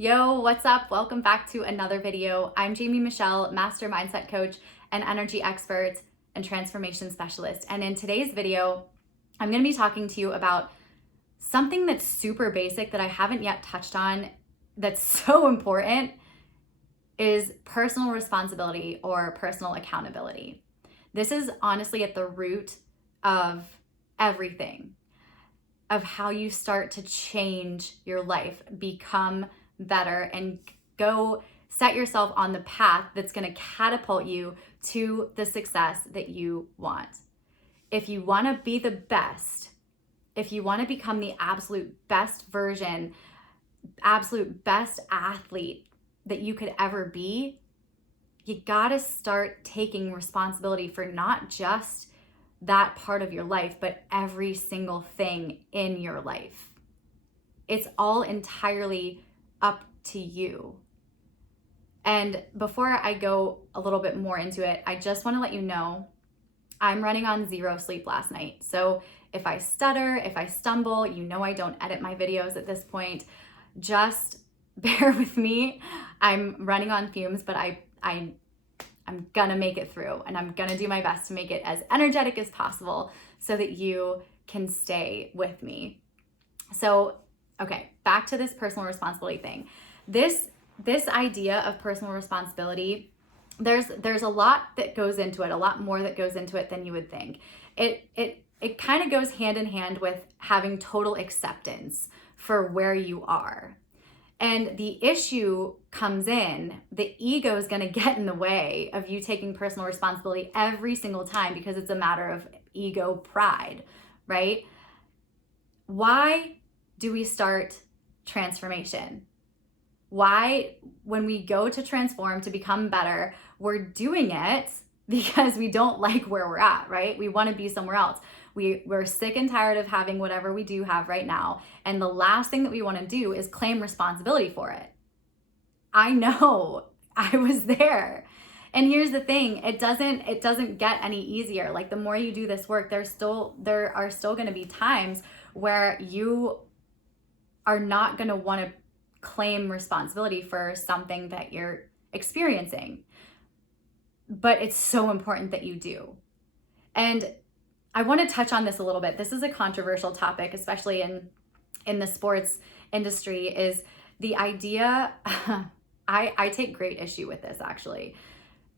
Yo, what's up? Welcome back to another video. I'm Jamie Michelle, Master Mindset Coach and Energy Expert and Transformation Specialist. And in today's video, I'm going to be talking to you about something that's super basic that I haven't yet touched on that's so important is personal responsibility or personal accountability. This is honestly at the root of everything, of how you start to change your life, become better, and go set yourself on the path that's going to catapult you to the success that you want. If you want to be the best, if you want to become the absolute best version, absolute best athlete that you could ever be, you got to start taking responsibility for not just that part of your life, but every single thing in your life. It's all entirely up to you. And before I go a little bit more into it, I just want to let you know I'm running on 0 sleep last night. So if I stutter, if I stumble, you know I don't edit my videos at this point. Just bear with me. I'm running on fumes, but I'm gonna make it through, and I'm gonna do my best to make it as energetic as possible so that you can stay with me. So, okay, back to this personal responsibility thing. This idea of personal responsibility, there's a lot that goes into it, a lot more that goes into it than you would think. It kind of goes hand in hand with having total acceptance for where you are. And the issue comes in, the ego is going to get in the way of you taking personal responsibility every single time because it's a matter of ego pride, right? Why do we start transformation? Why, when we go to transform, to become better, we're doing it because we don't like where we're at, right? We want to be somewhere else. We're sick and tired of having whatever we do have right now. And the last thing that we want to do is claim responsibility for it. I know, I was there. And here's the thing, it doesn't get any easier. Like, the more you do this work, there are still going to be times where you are not going to want to claim responsibility for something that you're experiencing. But it's so important that you do. And I want to touch on this a little bit. This is a controversial topic, especially in the sports industry, is the idea, I take great issue with this actually.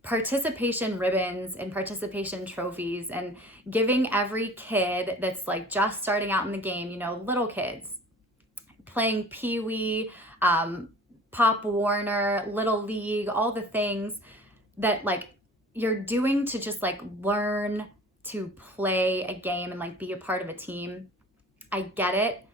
Participation ribbons and participation trophies, and giving every kid that's like just starting out in the game, little kids playing Pee-wee, Pop Warner, Little League, all the things that like you're doing to just like learn to play a game and like be a part of a team. I get it.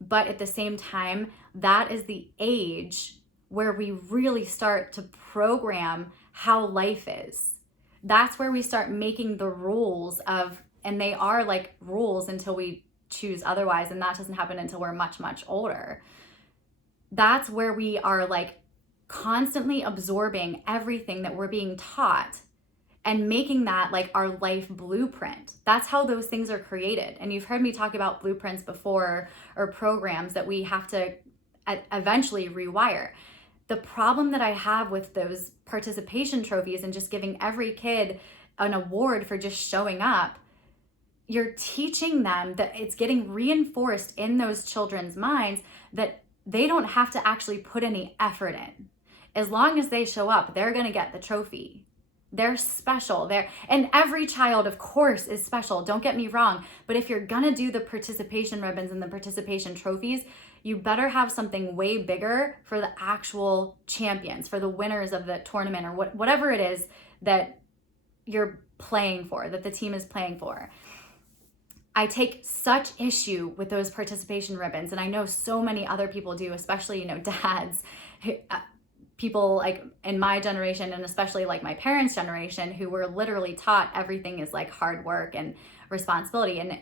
But at the same time, that is the age where we really start to program how life is. That's where we start making the rules of, and they are like rules until we choose otherwise. And that doesn't happen until we're much, much older. That's where we are like constantly absorbing everything that we're being taught and making that like our life blueprint. That's how those things are created. And you've heard me talk about blueprints before, or programs that we have to eventually rewire. The problem that I have with those participation trophies and just giving every kid an award for just showing up, you're teaching them that it's getting reinforced in those children's minds that they don't have to actually put any effort in. As long as they show up, they're gonna get the trophy. They're special. And every child, of course, is special. Don't get me wrong. But if you're gonna do the participation ribbons and the participation trophies, you better have something way bigger for the actual champions, for the winners of the tournament, or whatever it is that you're playing for, that the team is playing for. I take such issue with those participation ribbons, and I know so many other people do, especially, dads, people like in my generation, and especially like my parents' generation, who were literally taught everything is like hard work and responsibility. And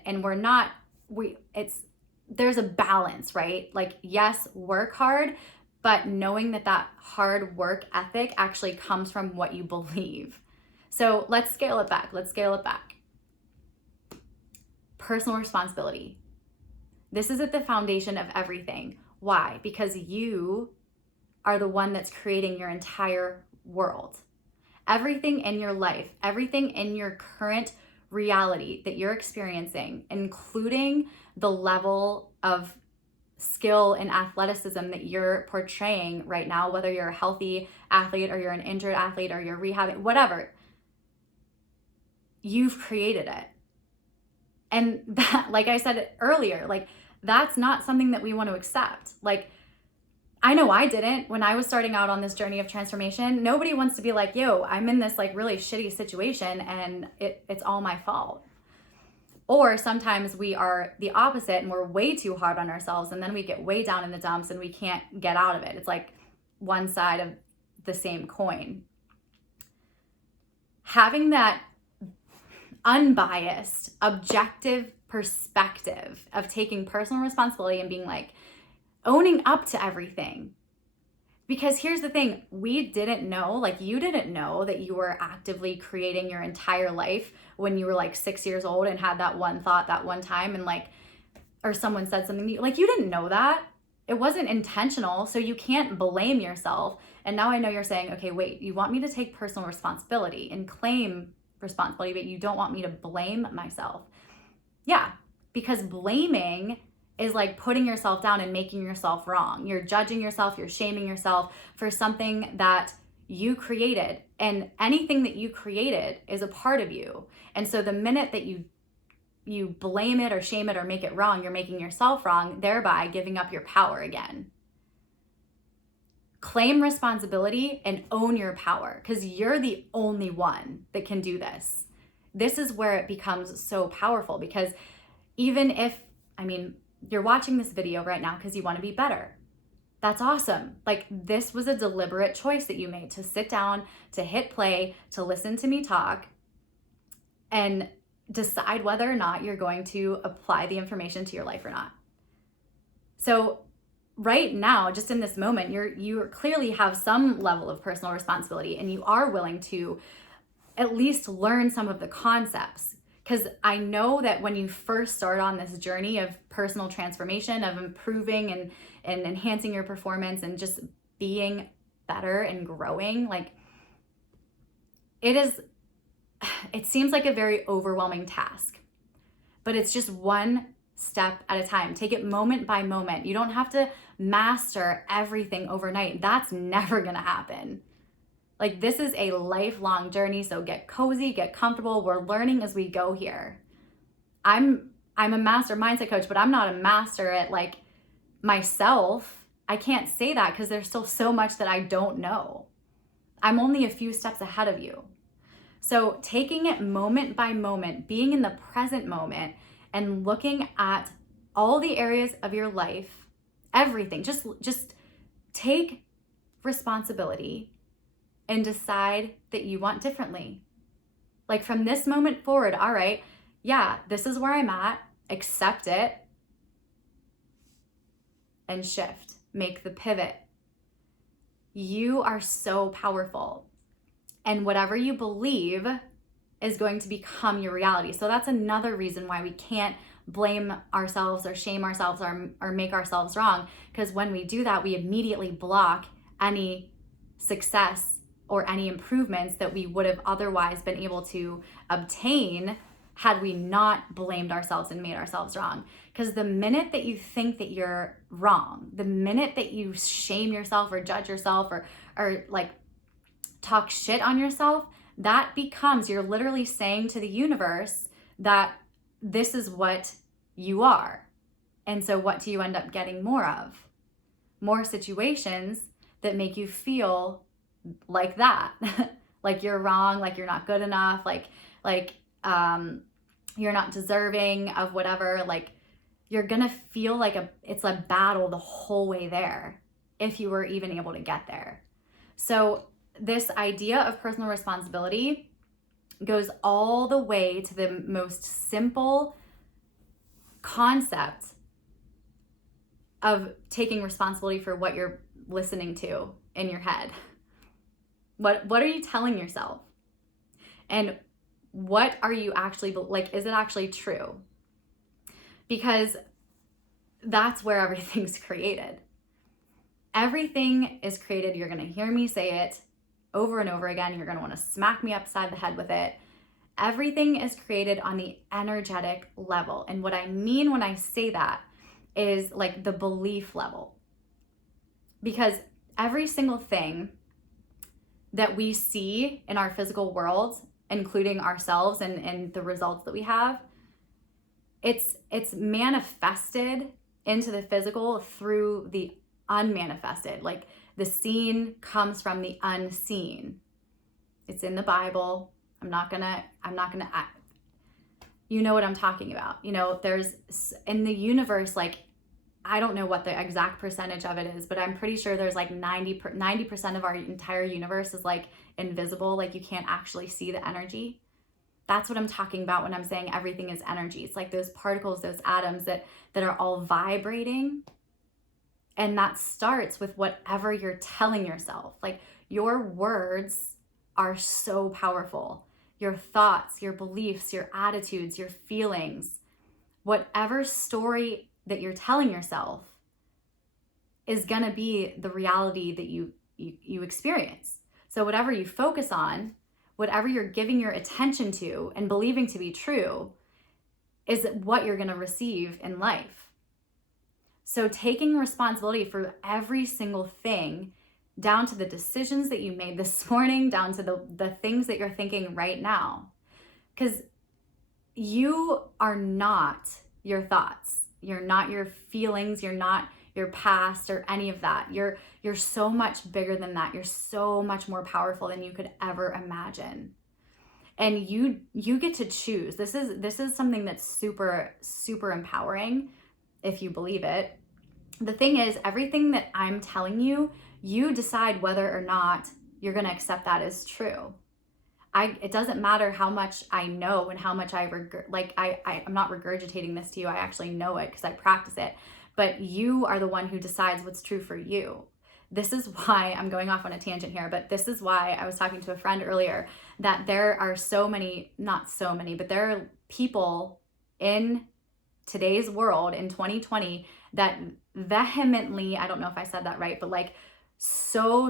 there's a balance, right? Like, yes, work hard, but knowing that hard work ethic actually comes from what you believe. So let's scale it back. Personal responsibility. This is at the foundation of everything. Why? Because you are the one that's creating your entire world. Everything in your life, everything in your current reality that you're experiencing, including the level of skill and athleticism that you're portraying right now, whether you're a healthy athlete or you're an injured athlete or you're rehabbing, whatever, you've created it. And that, like I said earlier, like that's not something that we want to accept. Like, I know I didn't when I was starting out on this journey of transformation. Nobody wants to be like, yo, I'm in this like really shitty situation and it's all my fault. Or sometimes we are the opposite and we're way too hard on ourselves and then we get way down in the dumps and we can't get out of it. It's like one side of the same coin. Having that unbiased, objective perspective of taking personal responsibility and being like, owning up to everything. Because here's the thing, we didn't know, like you didn't know that you were actively creating your entire life when you were like 6 years old and had that one thought that one time and like, or someone said something to you, like you didn't know that. It wasn't intentional, so you can't blame yourself. And now I know you're saying, okay, wait, you want me to take personal responsibility and claim responsibility, but you don't want me to blame myself. Yeah, because blaming is like putting yourself down and making yourself wrong. You're judging yourself, you're shaming yourself for something that you created. And anything that you created is a part of you. And so the minute that you blame it or shame it or make it wrong, you're making yourself wrong, thereby giving up your power again. Claim responsibility and own your power because you're the only one that can do this. This is where it becomes so powerful because even if, you're watching this video right now because you want to be better. That's awesome. Like this was a deliberate choice that you made to sit down, to hit play, to listen to me talk and decide whether or not you're going to apply the information to your life or not. So right now, just in this moment, you clearly have some level of personal responsibility and you are willing to at least learn some of the concepts. Because I know that when you first start on this journey of personal transformation, of improving and enhancing your performance and just being better and growing, like it seems like a very overwhelming task, but it's just one step at a time. Take it moment by moment. You don't have to master everything overnight. That's never gonna happen. Like this is a lifelong journey, so get cozy, get comfortable. We're learning as we go here. I'm a master mindset coach, but I'm not a master at like myself. I can't say that because there's still so much that I don't know. I'm only a few steps ahead of you. So taking it moment by moment, being in the present moment and looking at all the areas of your life, everything, just take responsibility and decide that you want differently. Like from this moment forward, all right, yeah, this is where I'm at, accept it, and shift, make the pivot. You are so powerful. And whatever you believe is going to become your reality. So that's another reason why we can't blame ourselves or shame ourselves or make ourselves wrong. Because when we do that, we immediately block any success or any improvements that we would have otherwise been able to obtain had we not blamed ourselves and made ourselves wrong. Because the minute that you think that you're wrong, the minute that you shame yourself or judge yourself or like talk shit on yourself, that becomes, you're literally saying to the universe that this is what you are. And so what do you end up getting more of? More situations that make you feel like that, like you're wrong, like you're not good enough, like you're not deserving of whatever. Like you're gonna feel like it's a battle the whole way there if you were even able to get there. So this idea of personal responsibility goes all the way to the most simple concept of taking responsibility for what you're listening to in your head. What are you telling yourself? And what are you actually, like, is it actually true? Because that's where everything's created. Everything is created. You're going to hear me say it over and over again. You're going to want to smack me upside the head with it. Everything is created on the energetic level. And what I mean when I say that is like the belief level. Because every single thing that we see in our physical world, including ourselves and the results that we have, it's manifested into the physical through the unmanifested. Like the seen comes from the unseen. It's in the Bible. I'm not gonna you know what I'm talking about. You know, there's in the universe, like, I don't know what the exact percentage of it is, but I'm pretty sure there's like 90% of our entire universe is like invisible. Like you can't actually see the energy. That's what I'm talking about when I'm saying everything is energy. It's like those particles, those atoms that are all vibrating. And that starts with whatever you're telling yourself. Like your words are so powerful. Your thoughts, your beliefs, your attitudes, your feelings, whatever story that you're telling yourself is going to be the reality that you experience. So whatever you focus on, whatever you're giving your attention to and believing to be true is what you're going to receive in life. So taking responsibility for every single thing, down to the decisions that you made this morning, down to the things that you're thinking right now. Because you are not your thoughts. You're not your feelings. You're not your past or any of that. You're so much bigger than that. You're so much more powerful than you could ever imagine. And you get to choose. This is something that's super, super empowering if you believe it. The thing is, everything that I'm telling you, you decide whether or not you're going to accept that as true. It doesn't matter how much I know and how much I'm not regurgitating this to you. I actually know it because I practice it. But you are the one who decides what's true for you. This is why I'm going off on a tangent here, but this is why I was talking to a friend earlier that there are not so many, but there are people in today's world in 2020 that vehemently, I don't know if I said that right, but like so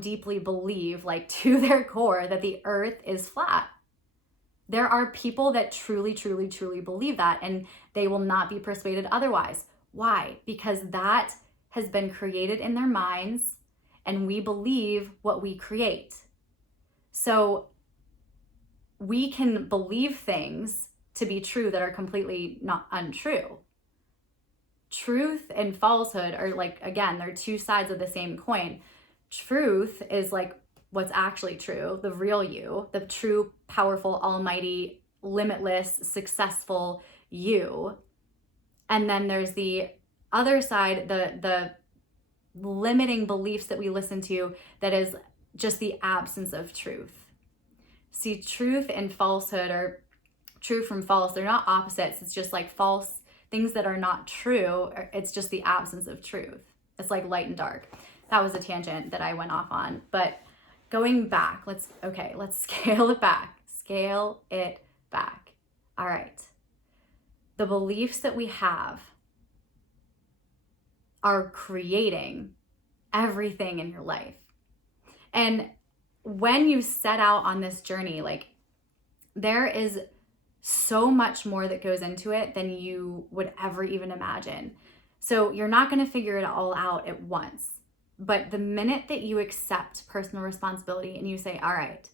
deeply believe, like to their core, that the earth is flat. There are people that truly believe that, and they will not be persuaded otherwise. Why? Because that has been created in their minds, and we believe what we create. So we can believe things to be true that are completely not untrue. Truth and falsehood are like, again, they're two sides of the same coin. Truth is like what's actually true, the real you, the true, powerful, almighty, limitless, successful you. And then there's the other side, the limiting beliefs that we listen to, that is just the absence of truth. See, truth and falsehood, or true from false, they're not opposites. It's just like false things that are not true. It's just the absence of truth. It's like light and dark. That was a tangent that I went off on. But going back, let's scale it back. Scale it back. All right. The beliefs that we have are creating everything in your life. And when you set out on this journey, like, there is so much more that goes into it than you would ever even imagine. So you're not going to figure it all out at once. But the minute that you accept personal responsibility and you say, all right,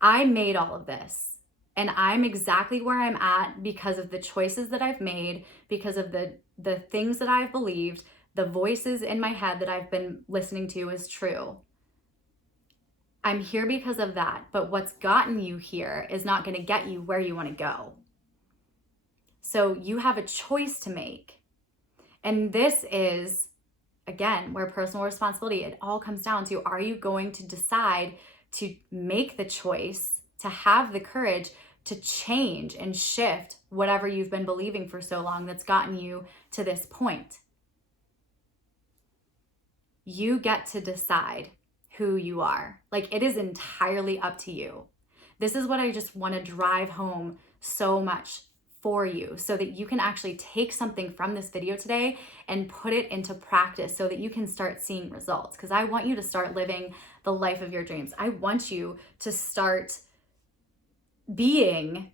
I made all of this, and I'm exactly where I'm at because of the choices that I've made, because of the things that I've believed, the voices in my head that I've been listening to is true. I'm here because of that, but what's gotten you here is not going to get you where you want to go. So you have a choice to make. And this is, again, where personal responsibility, it all comes down to, are you going to decide to make the choice, to have the courage to change and shift whatever you've been believing for so long that's gotten you to this point? You get to decide who you are. Like, it is entirely up to you. This is what I just want to drive home so much for you so that you can actually take something from this video today and put it into practice so that you can start seeing results. Because I want you to start living the life of your dreams. I want you to start being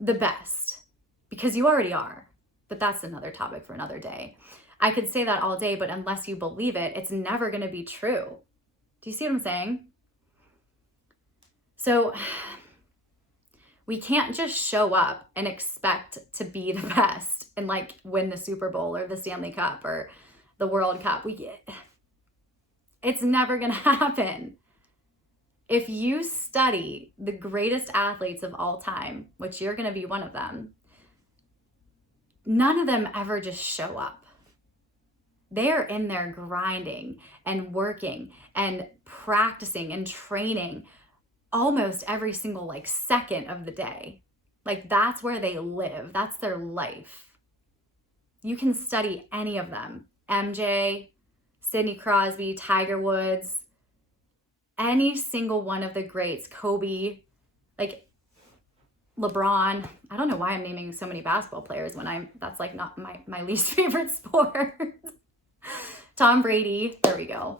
the best, because you already are. But that's another topic for another day. I could say that all day, but unless you believe it, it's never going to be true. Do you see what I'm saying? So we can't just show up and expect to be the best and like win the Super Bowl or the Stanley Cup or the World Cup. It's never going to happen. If you study the greatest athletes of all time, which you're going to be one of them, none of them ever just show up. They are in there grinding and working and practicing and training almost every single like second of the day. Like that's where they live. That's their life. You can study any of them. MJ, Sidney Crosby, Tiger Woods, any single one of the greats, Kobe, like LeBron. I don't know why I'm naming so many basketball players when that's like not my least favorite sport. Tom Brady, there we go.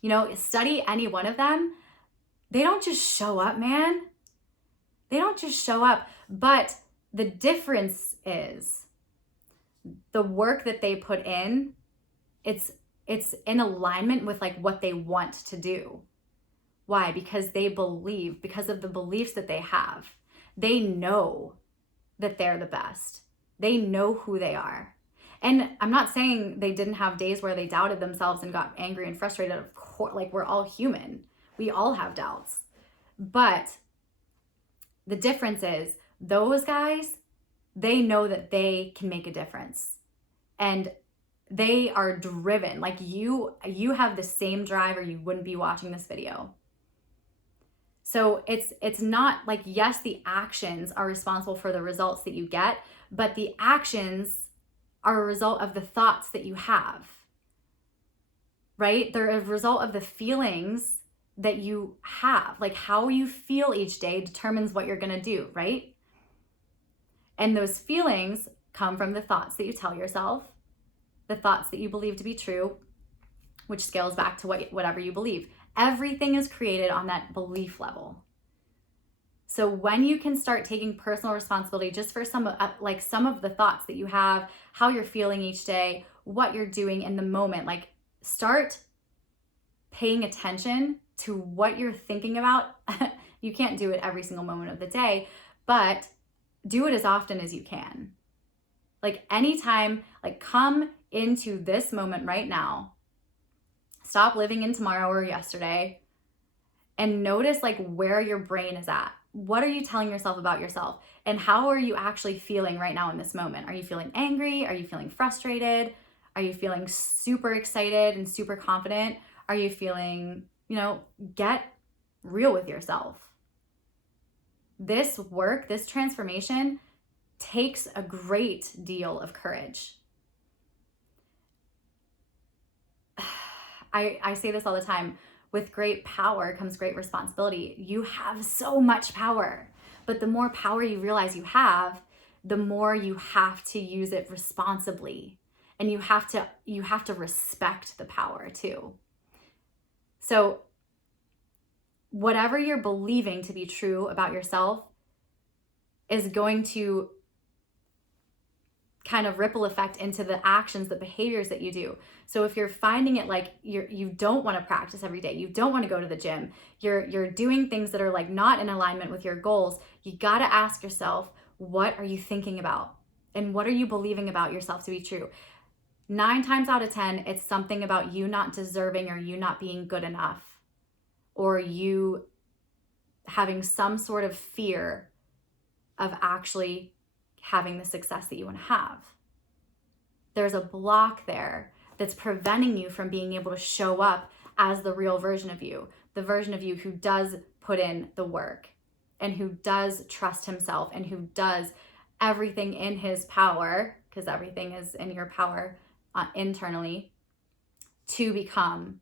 You know, study any one of them. They don't just show up, man. They don't just show up. But the difference is the work that they put in, it's in alignment with like what they want to do. Why? Because they believe, because of the beliefs that they have. They know that they're the best. They know who they are. And I'm not saying they didn't have days where they doubted themselves and got angry and frustrated. Of course, like we're all human. We all have doubts. But the difference is those guys, they know that they can make a difference. And they are driven. Like you have the same drive or you wouldn't be watching this video. So it's not like, yes, the actions are responsible for the results that you get, but the actions are a result of the thoughts that you have, right? They're a result of the feelings that you have. Like how you feel each day determines what you're gonna do, right? And those feelings come from the thoughts that you tell yourself, the thoughts that you believe to be true, which scales back to whatever you believe. Everything is created on that belief level. So when you can start taking personal responsibility just for some of the thoughts that you have, how you're feeling each day, what you're doing in the moment, like start paying attention to what you're thinking about. You can't do it every single moment of the day, but do it as often as you can. Like anytime, like come into this moment right now. Stop living in tomorrow or yesterday and notice like where your brain is at. What are you telling yourself about yourself? And how are you actually feeling right now in this moment? Are you feeling angry? Are you feeling frustrated? Are you feeling super excited and super confident? Are you feeling, get real with yourself. This work, this transformation takes a great deal of courage. I say this all the time, with great power comes great responsibility. You have so much power, but the more power you realize you have, the more you have to use it responsibly. And you have to respect the power too. So whatever you're believing to be true about yourself is going to kind of ripple effect into the actions, the behaviors that you do. So if you're finding it like you don't want to practice every day, you don't want to go to the gym, you're doing things that are like not in alignment with your goals, you got to ask yourself, what are you thinking about? And what are you believing about yourself to be true? 9 times out of 10, it's something about you not deserving or you not being good enough or you having some sort of fear of actually having the success that you want to have. There's a block there that's preventing you from being able to show up as the real version of you, the version of you who does put in the work and who does trust himself and who does everything in his power, because everything is in your power internally, to become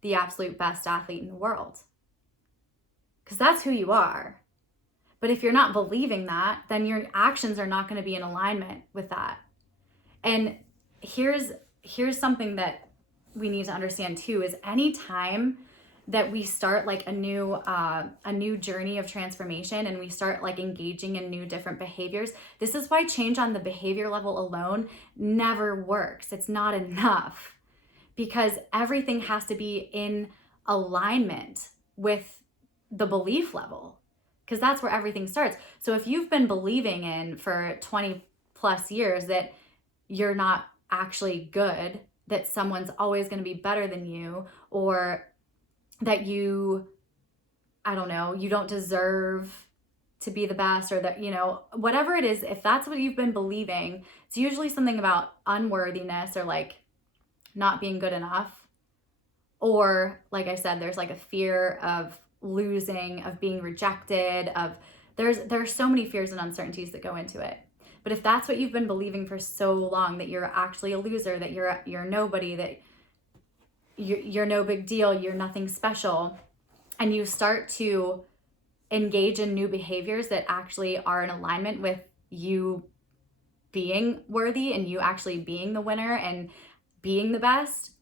the absolute best athlete in the world. Because that's who you are. But if you're not believing that, then your actions are not going to be in alignment with that. And here's something that we need to understand too, is any time that we start like a new journey of transformation and we start like engaging in new different behaviors, this is why change on the behavior level alone never works. It's not enough, because everything has to be in alignment with the belief level, because that's where everything starts. So if you've been believing in for 20 plus years that you're not actually good, that someone's always going to be better than you, or that you don't deserve to be the best, or that, whatever it is, if that's what you've been believing, it's usually something about unworthiness or like not being good enough. Or like I said, there's like a fear of losing, of being rejected, there's so many fears and uncertainties that go into it. But if that's what you've been believing for so long, that you're actually a loser, that you're nobody, that you're no big deal, you're nothing special, and you start to engage in new behaviors that actually are in alignment with you being worthy and you actually being the winner and being the best,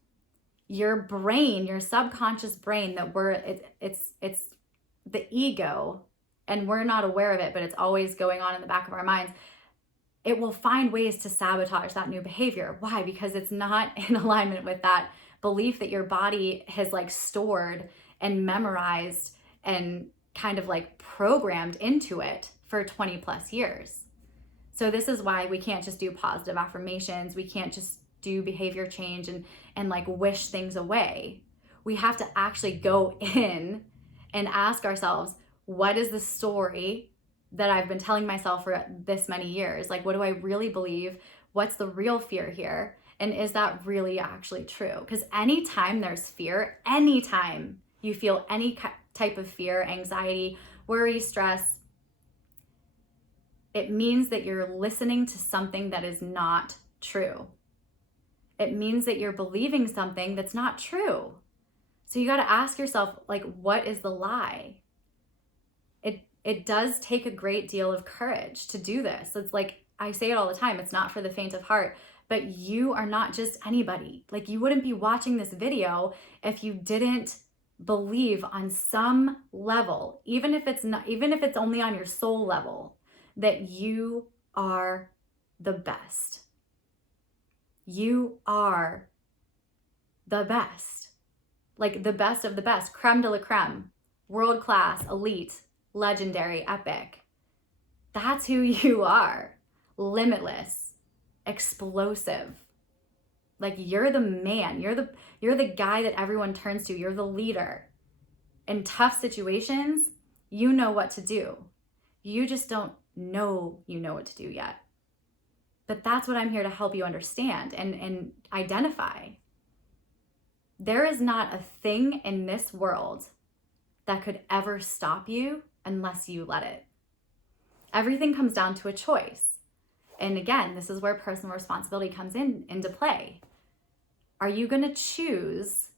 your brain, your subconscious brain, that it's the ego, and we're not aware of it, but it's always going on in the back of our minds. It will find ways to sabotage that new behavior. Why? Because it's not in alignment with that belief that your body has like stored and memorized and kind of like programmed into it for 20 plus years. So this is why we can't just do positive affirmations. We can't just do behavior change and like wish things away. We have to actually go in and ask ourselves, what is the story that I've been telling myself for this many years? Like, what do I really believe? What's the real fear here? And is that really actually true? Because anytime there's fear, anytime you feel any type of fear, anxiety, worry, stress, it means that you're listening to something that is not true. It means that you're believing something that's not true. So you got to ask yourself, like, what is the lie? It does take a great deal of courage to do this. It's like, I say it all the time, it's not for the faint of heart, but you are not just anybody. Like, you wouldn't be watching this video if you didn't believe on some level, even if it's only on your soul level, that you are the best. You are the best. Like the best of the best, creme de la creme, world class, elite, legendary, epic. That's who you are. Limitless, explosive. Like, you're the man. You're the guy that everyone turns to. You're the leader. In tough situations, you know what to do. You just don't know you know what to do yet. But that's what I'm here to help you understand and identify. There is not a thing in this world that could ever stop you unless you let it. Everything comes down to a choice. And again, this is where personal responsibility comes into play. Are you going to choose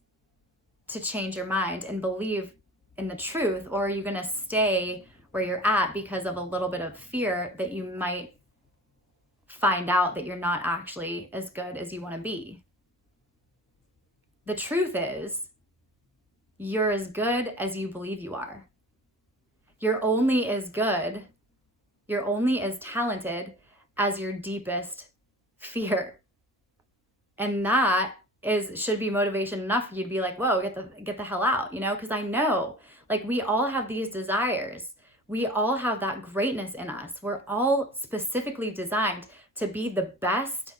to change your mind and believe in the truth, or are you going to stay where you're at because of a little bit of fear that you might find out that you're not actually as good as you want to be? The truth is, you're as good as you believe you are. You're only as good, you're only as talented as your deepest fear. And that should be motivation enough for you to be like, whoa, get the hell out, because I know, like, we all have these desires. We all have that greatness in us. We're all specifically designed to be the best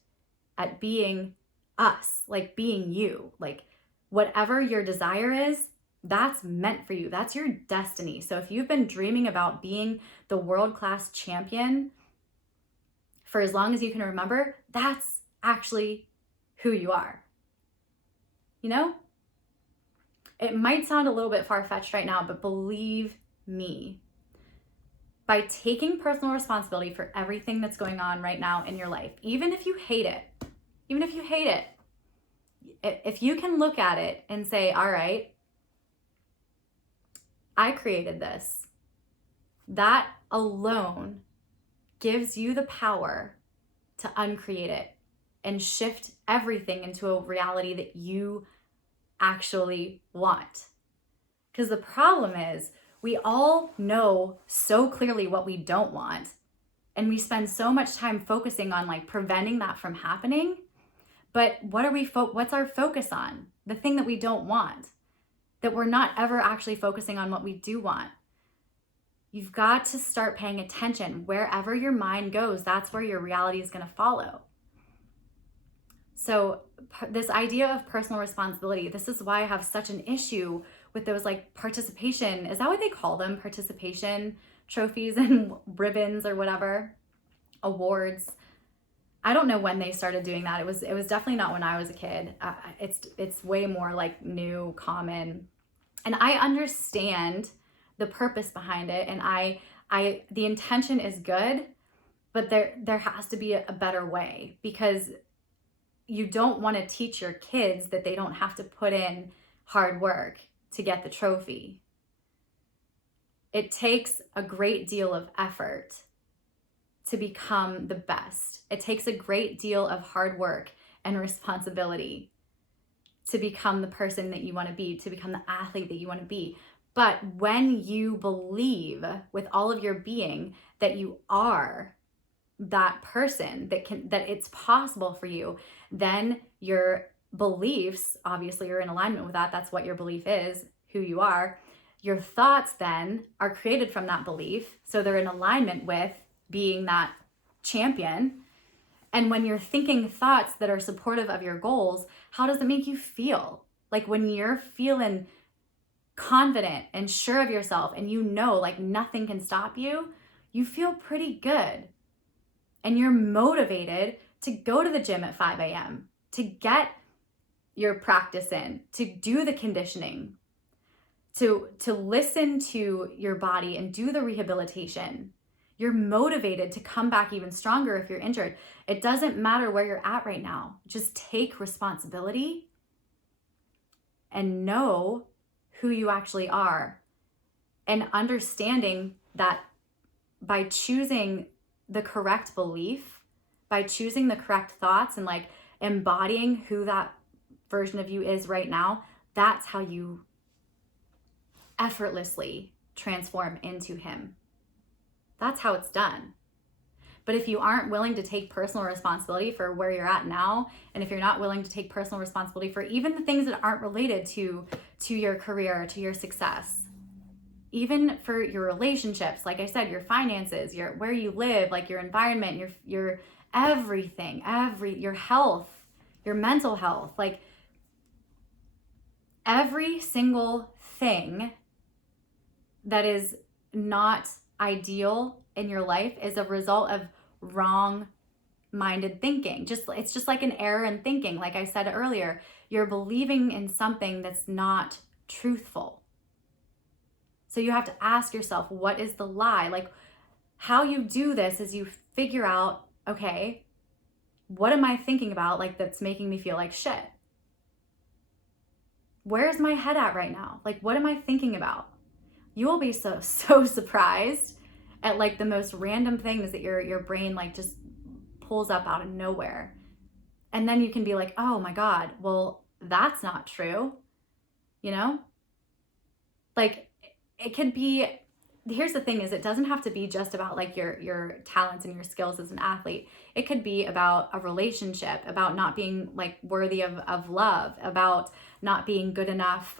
at being us, like being you. Like, whatever your desire is, that's meant for you. That's your destiny. So if you've been dreaming about being the world-class champion for as long as you can remember, that's actually who you are. It might sound a little bit far-fetched right now, but believe me, by taking personal responsibility for everything that's going on right now in your life, even if you hate it, if you can look at it and say, all right, I created this, that alone gives you the power to uncreate it and shift everything into a reality that you actually want. Because the problem is, we all know so clearly what we don't want, and we spend so much time focusing on like preventing that from happening. But what's our focus on? The thing that we don't want, that we're not ever actually focusing on what we do want. You've got to start paying attention. Wherever your mind goes, that's where your reality is going to follow. So this idea of personal responsibility, this is why I have such an issue with those like participation, is that what they call them? Participation trophies and ribbons or whatever, awards. I don't know when they started doing that. It was definitely not when I was a kid. It's way more like new, common. And I understand the purpose behind it, and the intention is good, but there has to be a better way, because you don't want to teach your kids that they don't have to put in hard work to get the trophy. It takes a great deal of effort to become the best. It takes a great deal of hard work and responsibility to become the person that you want to be, to become the athlete that you want to be. But when you believe with all of your being that you are that person, that it's possible for you, then your beliefs obviously are in alignment with that. That's what your belief is, who you are. Your thoughts then are created from that belief, so they're in alignment with being that champion. And when you're thinking thoughts that are supportive of your goals, how does it make you feel? Like when you're feeling confident and sure of yourself, and you know like nothing can stop you, you feel pretty good. And you're motivated to go to the gym at 5 a.m., to get your practice in, to do the conditioning, to listen to your body and do the rehabilitation. You're motivated to come back even stronger if you're injured. It doesn't matter where you're at right now. Just take responsibility and know who you actually are, and understanding that by choosing the correct belief, by choosing the correct thoughts and like embodying who that version of you is right now, that's how you effortlessly transform into him. That's how it's done. But if you aren't willing to take personal responsibility for where you're at now, and if you're not willing to take personal responsibility for even the things that aren't related to your career, to your success, even for your relationships, like I said, your finances, your where you live, like your environment, your everything, your health, your mental health, like every single thing that is not ideal in your life is a result of wrong-minded thinking. It's just like an error in thinking. Like I said earlier, you're believing in something that's not truthful. So you have to ask yourself, what is the lie? Like, how you do this is you figure out, okay, what am I thinking about like that's making me feel like shit? Where's my head at right now? Like, what am I thinking about? You will be so surprised at like the most random things that your brain like just pulls up out of nowhere. And then you can be like, oh my God, well, that's not true. You know? Like, it could be, here's the thing is, it doesn't have to be just about like your talents and your skills as an athlete. It could be about a relationship, about not being like worthy of love, about not being good enough,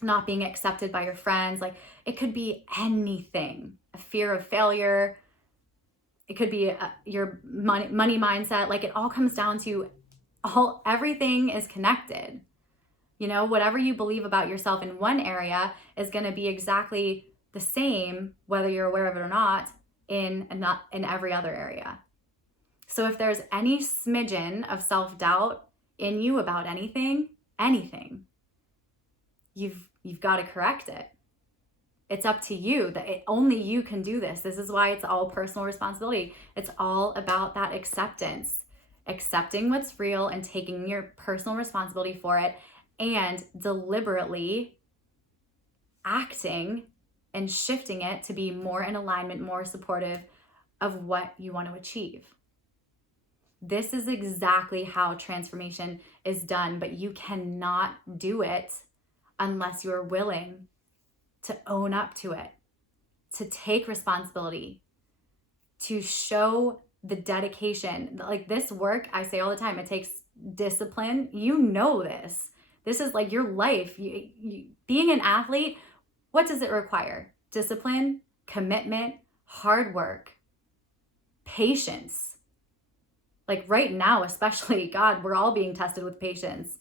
not being accepted by your friends. Like, it could be anything. A fear of failure. It could be your money mindset. Like, it all comes down to everything is connected. You know, whatever you believe about yourself in one area is going to be exactly the same, whether you're aware of it or not, in every other area. So if there's any smidgen of self-doubt in you about anything, you've got to correct it. It's up to you. Only you can do this. This is why it's all personal responsibility. It's all about that acceptance, accepting what's real and taking your personal responsibility for it, and deliberately acting and shifting it to be more in alignment, more supportive of what you want to achieve. This is exactly how transformation is done, but you cannot do it unless you're willing to own up to it, to take responsibility, to show the dedication. Like this work, I say all the time, it takes discipline. You know this. This is like your life. Being an athlete, what does it require? Discipline, commitment, hard work, patience. Like right now, especially, God, we're all being tested with patience.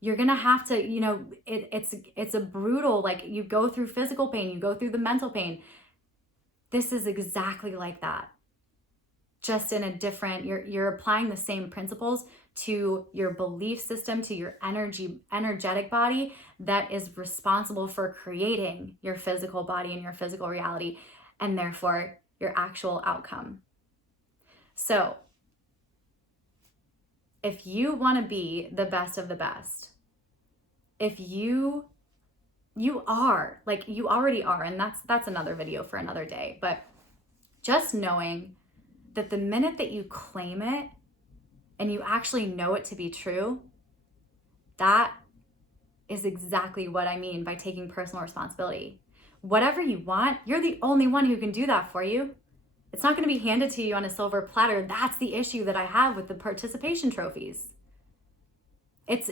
You're gonna have to, it's a brutal, like you go through physical pain, you go through the mental pain. This is exactly like that. Just in a different, you're applying the same principles to your belief system, to your energetic body that is responsible for creating your physical body and your physical reality, and therefore your actual outcome. So if you want to be the best of the best, if you are, like you already are, and that's another video for another day, but just knowing that the minute that you claim it and you actually know it to be true, that is exactly what I mean by taking personal responsibility. Whatever you want, you're the only one who can do that for you. It's not going to be handed to you on a silver platter. That's the issue that I have with the participation trophies. It's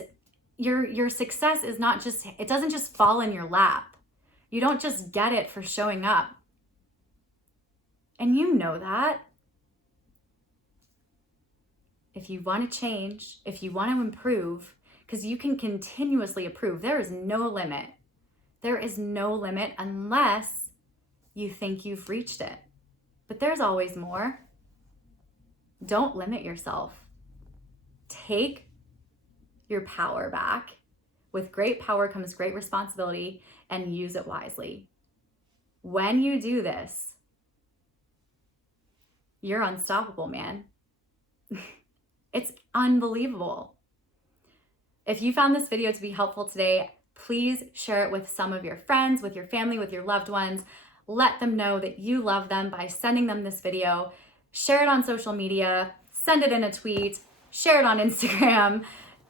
your success is not just, it doesn't just fall in your lap. You don't just get it for showing up. And you know that. If you want to change, if you want to improve, because you can continuously improve, there is no limit. There is no limit unless you think you've reached it. But there's always more. Don't limit yourself. Take your power back. With great power comes great responsibility, and use it wisely. When you do this, you're unstoppable, man. It's unbelievable. If you found this video to be helpful today, please share it with some of your friends, with your family, with your loved ones. Let them know that you love them by sending them this video. Share it on social media, send it in a tweet, share it on Instagram.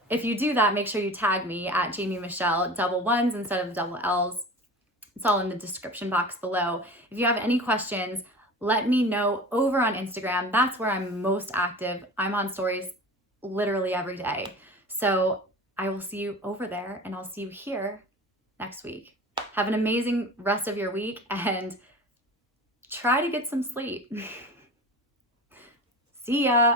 If you do that, make sure you tag me at Jamie Michelle, double ones instead of double L's. It's all in the description box below. If you have any questions, let me know over on Instagram. That's where I'm most active. I'm on stories literally every day. So I will see you over there, and I'll see you here next week. Have an amazing rest of your week and try to get some sleep. See ya.